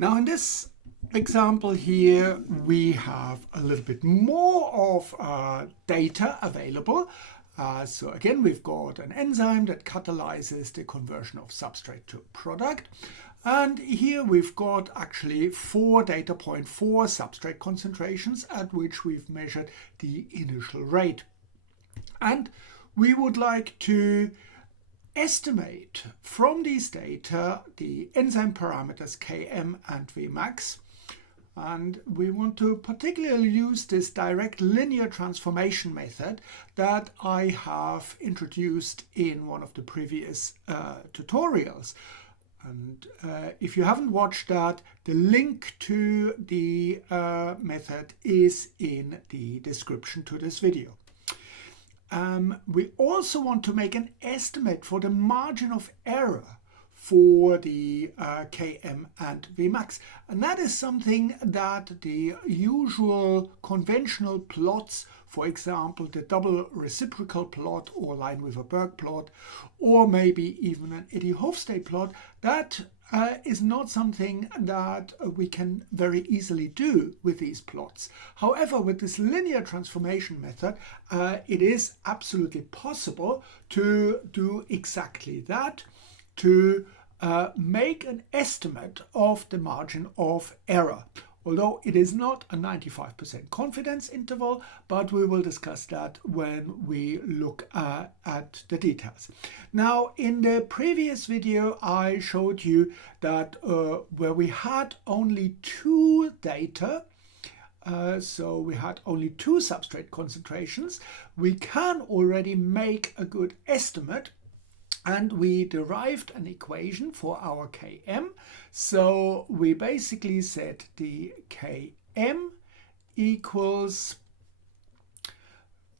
Now in this example here, we have a little bit more of data available. So again, we've got an enzyme that catalyzes the conversion of substrate to product. And here we've got actually 4 data point, 4 substrate concentrations at which we've measured the initial rate. And we would like to estimate from these data the enzyme parameters KM and Vmax. And we want to particularly use this direct linear transformation method that I have introduced in one of the previous tutorials. And if you haven't watched that, the link to the method is in the description to this video. We also want to make an estimate for the margin of error for the KM and Vmax. And that is something that the usual conventional plots, for example, the double reciprocal plot or Lineweaver-Burk plot, or maybe even an Eddy-Hofstee plot, that is not something that we can very easily do with these plots. However, with this linear transformation method, it is absolutely possible to do exactly that, to make an estimate of the margin of error. Although it is not a 95% confidence interval, but we will discuss that when we look at the details. Now, in the previous video, I showed you that where we had only 2 data, so we had only 2 substrate concentrations, we can already make a good estimate. And we derived an equation for our Km. So we basically said the Km equals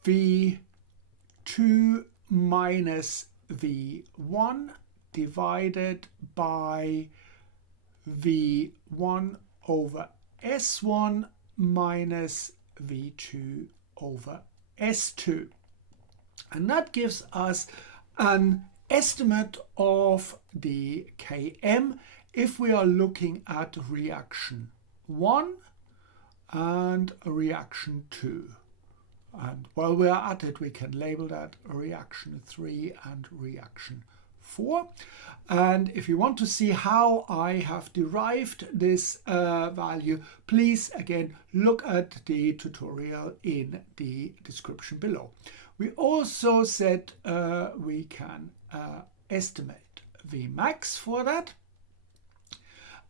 V2 minus V1 divided by V1 over S1 minus V2 over S2. And that gives us an estimate of the Km if we are looking at reaction 1 and reaction 2. And while we are at it, we can label that reaction 3 and reaction 4. And if you want to see how I have derived this value, please again look at the tutorial in the description below. We also said we can estimate Vmax for that,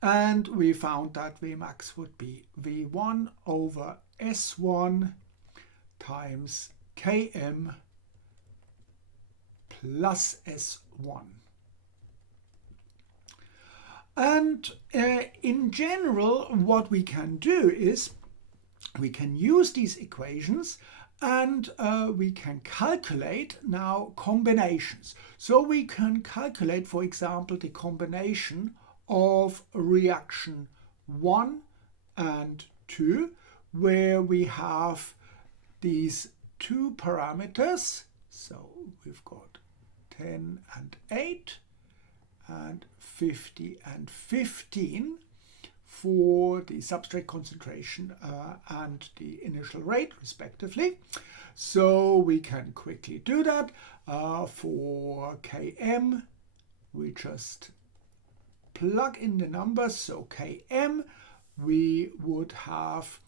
and we found that Vmax would be V1 over S1 times Km plus S1. And in general, what we can do is we can use these equations and we can calculate now combinations. So we can calculate, for example, the combination of reaction 1 and 2, where we have these 2 parameters. So we've got 10 and 8 and 50 and 15 for the substrate concentration and the initial rate respectively. So we can quickly do that. For Km, we just plug in the numbers. So Km, we would have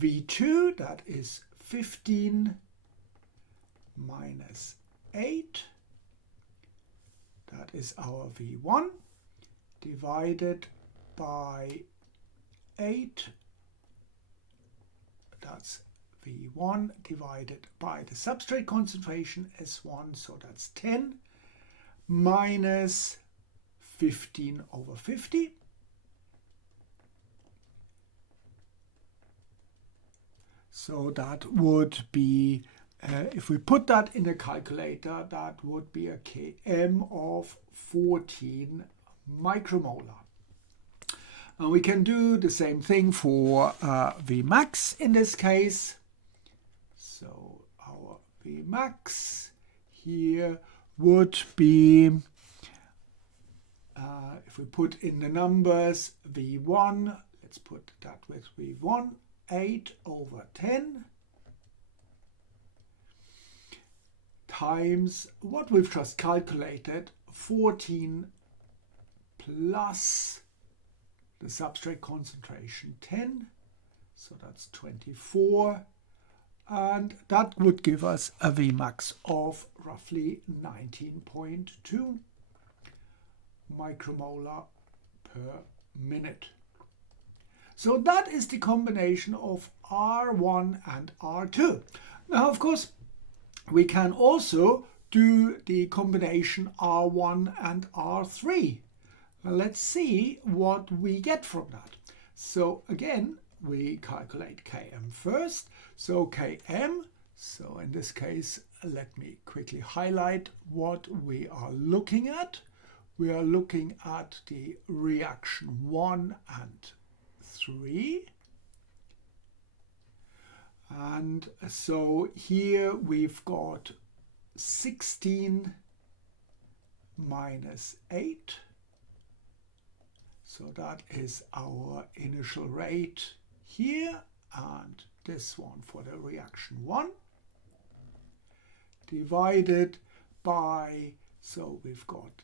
V2, that is 15 minus 8. That is our V1 divided by 8, that's V1 divided by the substrate concentration S1, so that's 10, minus 15 over 50. So that would be, if we put that in the calculator, that would be a Km of 14 micromolar. And we can do the same thing for Vmax in this case. So our Vmax here would be if we put in the numbers V1, let's put that with V1, 8 over 10 times what we've just calculated, 14 plus the substrate concentration 10, so that's 24, and that would give us a Vmax of roughly 19.2 micromolar per minute. So that is the combination of R1 and R2. Now, of course, we can also do the combination R1 and R3. Now, let's see what we get from that. So again, we calculate Km first. So Km, so in this case, let me quickly highlight what we are looking at. We are looking at the reaction 1 and 3. And so here we've got 16 minus 8. So that is our initial rate here, and this one for the reaction 1, divided by, so we've got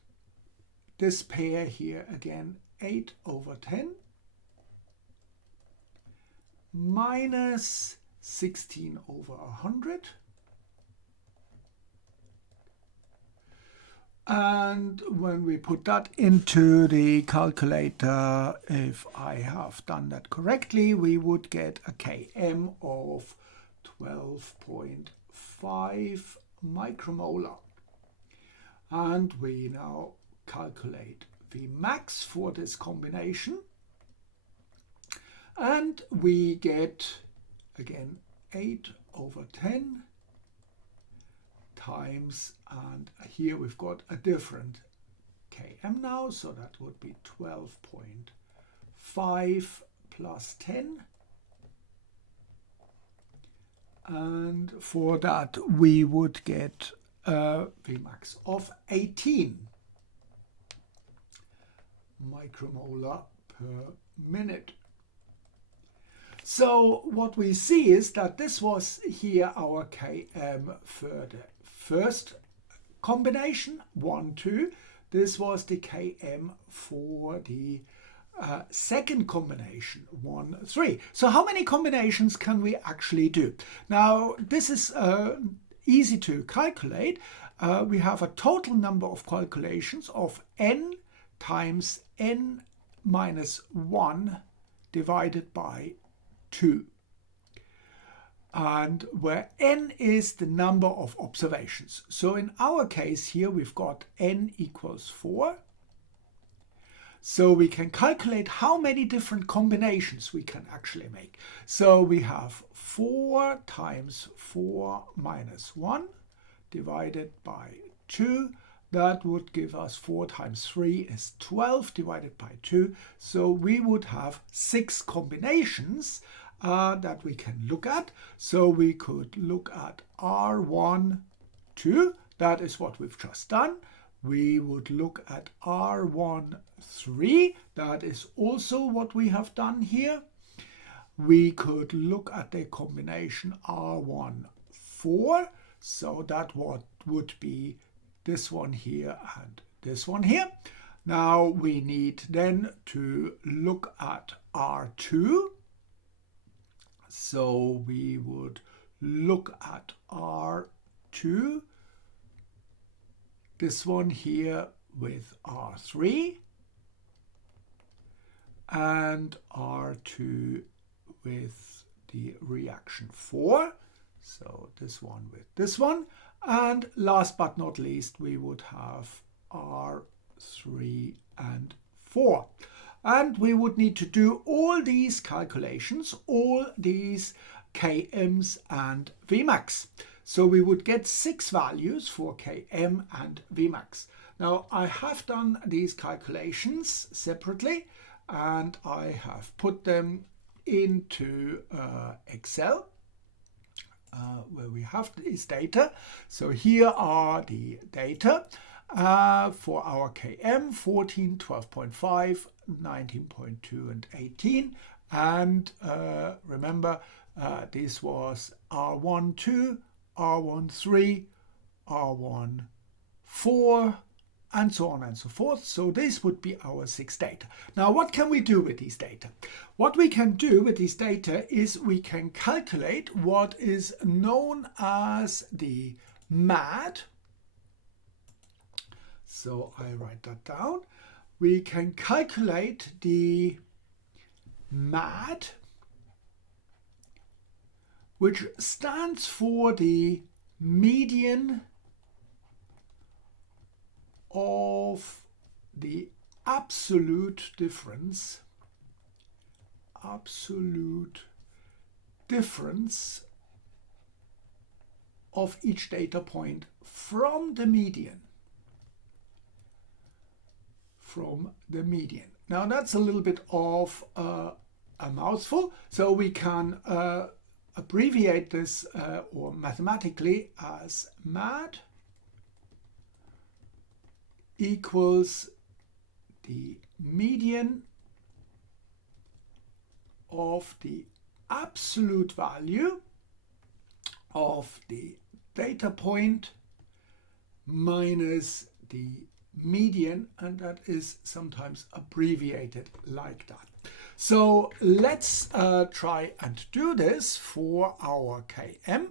this pair here again, 8 over 10 minus 16 over 100. And when we put that into the calculator, if I have done that correctly, we would get a Km of 12.5 micromolar. And we now calculate Vmax for this combination. And we get, again, 8 over 10 times, and here we've got a different Km now, so that would be 12.5 plus 10. And for that we would get a Vmax of 18 micromolar per minute. So what we see is that this was here our Km for the first combination, 1, 2. This was the Km for the second combination, 1, 3. So how many combinations can we actually do? Now, this is easy to calculate. We have a total number of calculations of n times n minus 1 divided by 2. And where n is the number of observations. So in our case here, we've got n equals 4. So we can calculate how many different combinations we can actually make. So we have 4 times 4 minus 1 divided by 2. That would give us 4 times 3 is 12 divided by 2. So we would have 6 combinations that we can look at. So we could look at R1, 2. That is what we've just done. We would look at R1, 3. That is also what we have done here. We could look at the combination R1, 4. So that would be this one here and this one here. Now we need then to look at R2. So we would look at R2, this one here with R3, and R2 with the reaction 4. So this one with this one. And last but not least, we would have R3 and 4. And we would need to do all these calculations, all these Kms and Vmax. So we would get 6 values for Km and Vmax. Now I have done these calculations separately and I have put them into Excel where we have these data. So here are the data. for our KM, 14, 12.5, 19.2 and 18. And remember, this was R12, R13, R14, and so on and so forth. So this would be our 6 data. Now, what can we do with these data? What we can do with these data is we can calculate what is known as the MAD. So I write that down. We can calculate the MAD, which stands for the median of the absolute difference of each data point from the median. Now that's a little bit of a mouthful, so we can abbreviate this or mathematically as MAD equals the median of the absolute value of the data point minus the median, and that is sometimes abbreviated like that. So let's try and do this for our KM.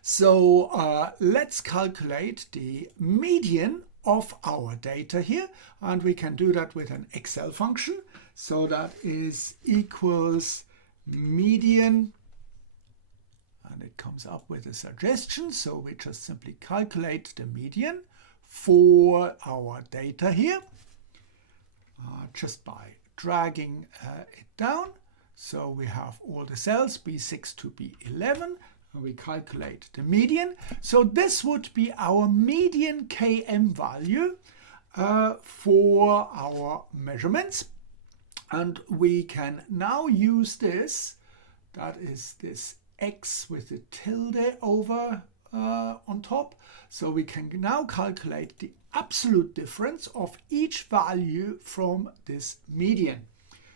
So let's calculate the median of our data here, and we can do that with an Excel function. So that is equals median, and it comes up with a suggestion. So we just simply calculate the median for our data here just by dragging it down. So we have all the cells B6 to B11. And we calculate the median. So this would be our median KM value for our measurements. And we can now use this, that is this X with the tilde over on top. So we can now calculate the absolute difference of each value from this median.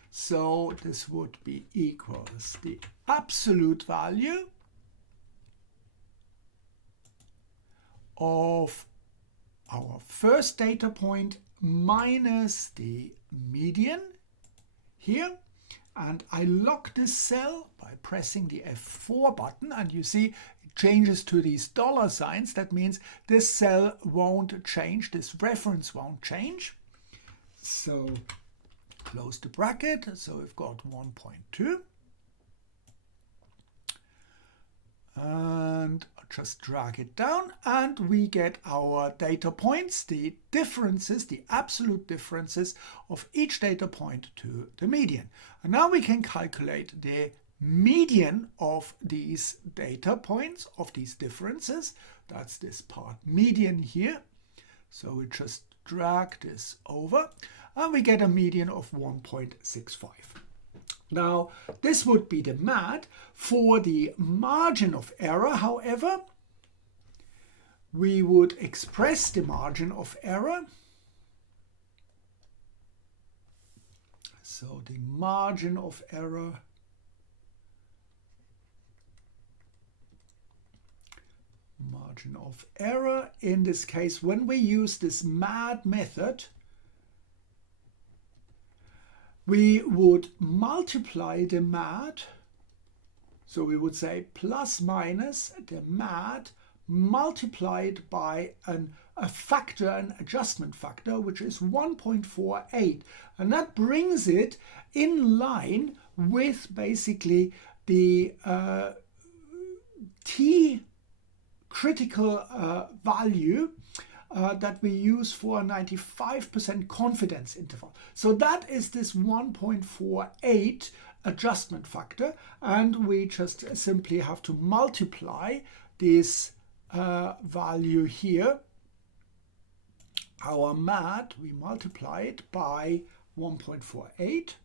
So this would be equals the absolute value of our first data point minus the median here. And I lock this cell by pressing the F4 button, and you see it changes to these dollar signs. That means this cell won't change, this reference won't change. So close the bracket. So we've got 1.2. And just drag it down, and we get our data points, the differences, the absolute differences of each data point to the median. And now we can calculate the median of these data points, of these differences. That's this part median here. So we just drag this over, and we get a median of 1.65. Now, this would be the MAD. For the margin of error, however, we would express the margin of error. So the margin of error in this case, when we use this MAD method, we would multiply the MAD. So we would say plus minus the MAD multiplied by a factor, an adjustment factor, which is 1.48. And that brings it in line with basically the T critical value that we use for a 95% confidence interval. So that is this 1.48 adjustment factor, and we just simply have to multiply this value here, our MAD, we multiply it by 1.48,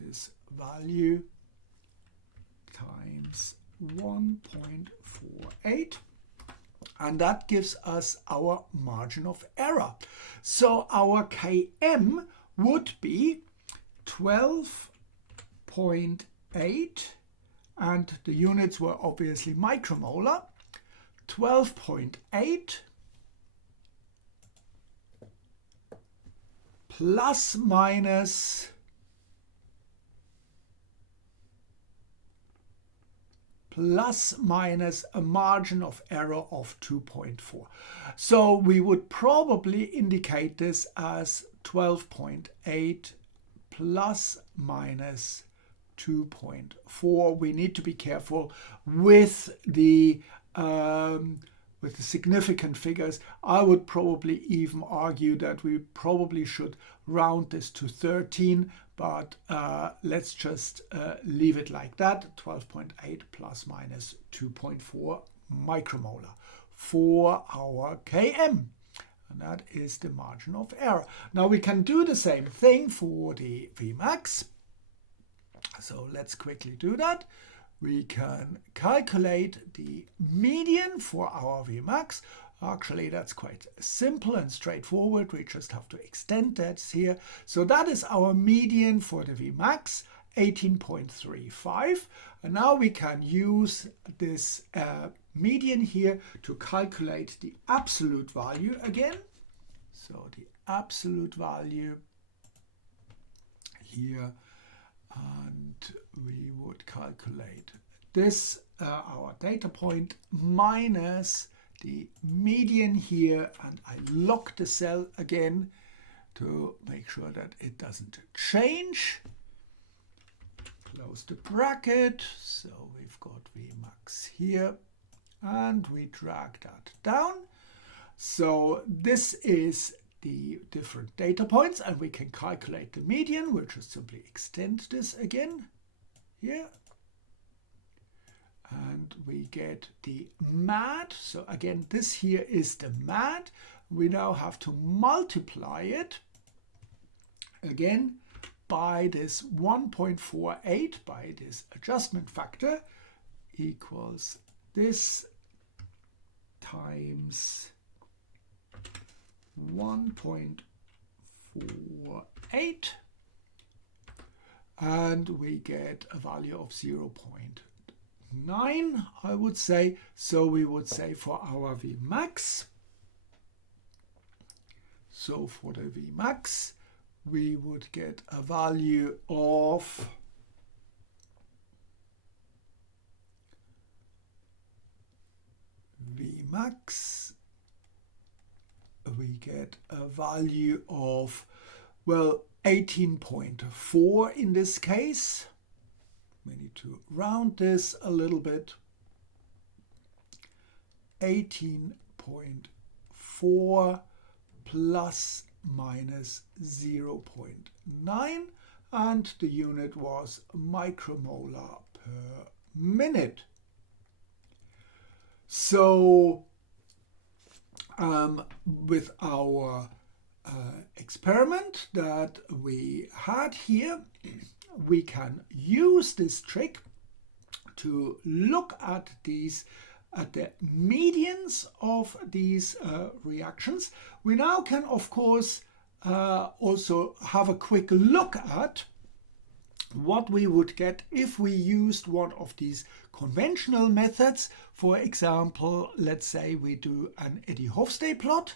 this value times 1.48, And that gives us our margin of error. So our Km would be 12.8, and the units were obviously micromolar. 12.8 plus minus a margin of error of 2.4. So we would probably indicate this as 12.8 plus minus 2.4. We need to be careful with the significant figures. I would probably even argue that we probably should round this to 13, but let's just leave it like that, 12.8 plus minus 2.4 micromolar for our Km. And that is the margin of error. Now we can do the same thing for the Vmax. So let's quickly do that. We can calculate the median for our Vmax. Actually, that's quite simple and straightforward. We just have to extend that here. So that is our median for the Vmax, 18.35. And now we can use this median here to calculate the absolute value again. So the absolute value here, and we would calculate this, our data point, minus the median here, and I lock the cell again to make sure that it doesn't change. Close the bracket, so we've got Vmax here, and we drag that down. So this is the different data points, and we can calculate the median. We'll just simply extend this again here. And we get the MAD. So again, this here is the MAD. We now have to multiply it again by this 1.48, by this adjustment factor, equals this times 1.48, and we get a value of 0.9, I would say. So we would say for our Vmax, so for the Vmax, we would get a value of Vmax. We get a value of, well, 18.4 in this case. We need to round this a little bit. 18.4 plus minus 0.9, and the unit was micromolar per minute. So with our experiment that we had here, we can use this trick to look at these, at the medians of these reactions. We now can, of course, also have a quick look at what we would get if we used one of these conventional methods. For example, let's say we do an Eddie-Hofstee plot,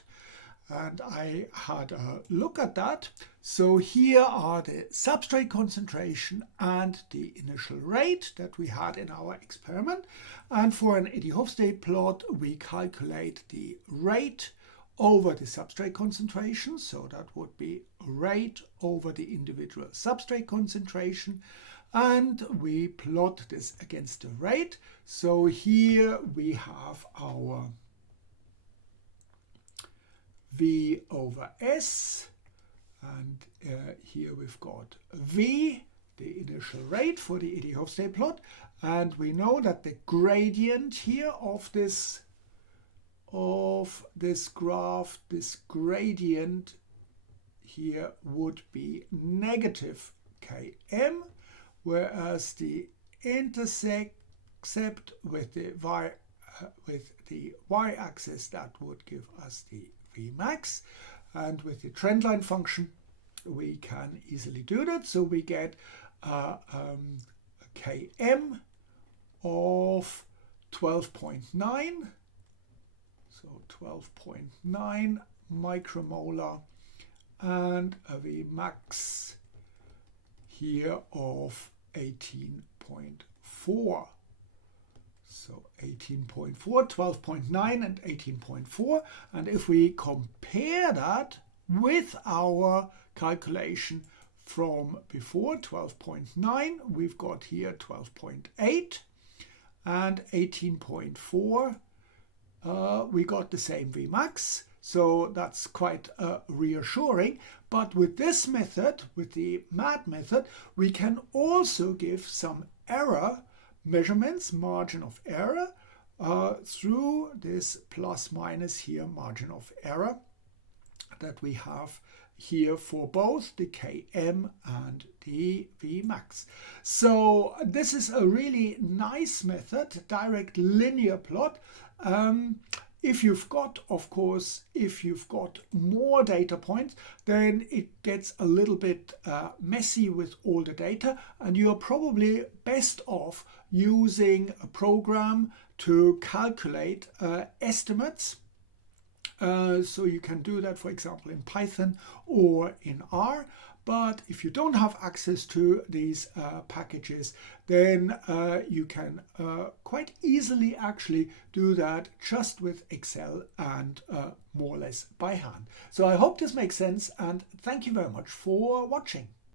and I had a look at that. So here are the substrate concentration and the initial rate that we had in our experiment. And for an Eddie-Hofstee plot, we calculate the rate over the substrate concentration. So that would be rate over the individual substrate concentration. And we plot this against the rate. So here we have our V over S, and here we've got V, the initial rate for the Eddie-Hofstee plot, and we know that the gradient here of this graph, this gradient here would be negative Km, whereas the intercept with the with the y-axis, that would give us the Vmax. And with the trendline function, we can easily do that. So we get a Km of 12.9. So 12.9 micromolar, and a Vmax here of 18.4. So 18.4, 12.9 and 18.4. And if we compare that with our calculation from before, 12.9, we've got here 12.8 and 18.4. We got the same Vmax. So that's quite reassuring. But with this method, with the MAD method, we can also give some error measurements, margin of error, through this plus minus here margin of error that we have here for both the Km and the Vmax. So this is a really nice method, direct linear plot. If you've got, of course, if you've got more data points, then it gets a little bit messy with all the data, and you're probably best off using a program to calculate estimates. So you can do that, for example, in Python or in R. But if you don't have access to these packages, then you can quite easily actually do that just with Excel and more or less by hand. So I hope this makes sense, and thank you very much for watching.